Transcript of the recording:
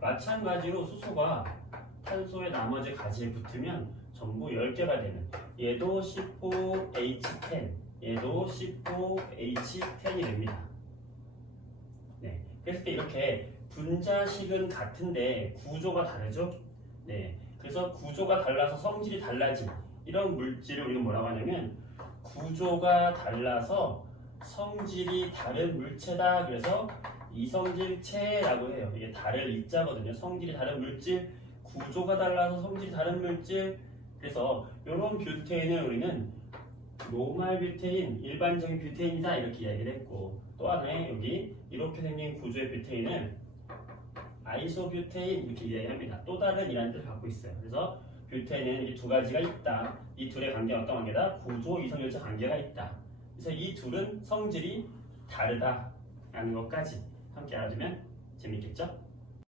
마찬가지로 수소가 탄소의 나머지 가지에 붙으면 전부 10개가 되는 얘도 C4H10 얘도 C4H10이 됩니다. 네. 때 이렇게 분자식은 같은데 구조가 다르죠? 네. 그래서 구조가 달라서 성질이 달라진 이런 물질을 우리가 뭐라고 하냐면 구조가 달라서 성질이 다른 물체다. 그래서 이성질체라고 해요. 이게 다를 이자거든요. 성질이 다른 물질, 구조가 달라서 성질이 다른 물질. 그래서 이런 뷰테인을 우리는 노말 뷰테인, 일반적인 뷰테인이다 이렇게 이야기를 했고 또 하나의 여기 이렇게 생긴 구조의 뷰테인을 아이소뷰테인 이렇게 이야기합니다. 또 다른 이라는 뜻을 갖고 있어요. 그래서 뷰테인은 이두 가지가 있다. 이 둘의 관계는 어떤 관계다? 구조 이성열체 관계가 있다. 그래서 이 둘은 성질이 다르다라는 것까지 함께 알아두면 재밌겠죠?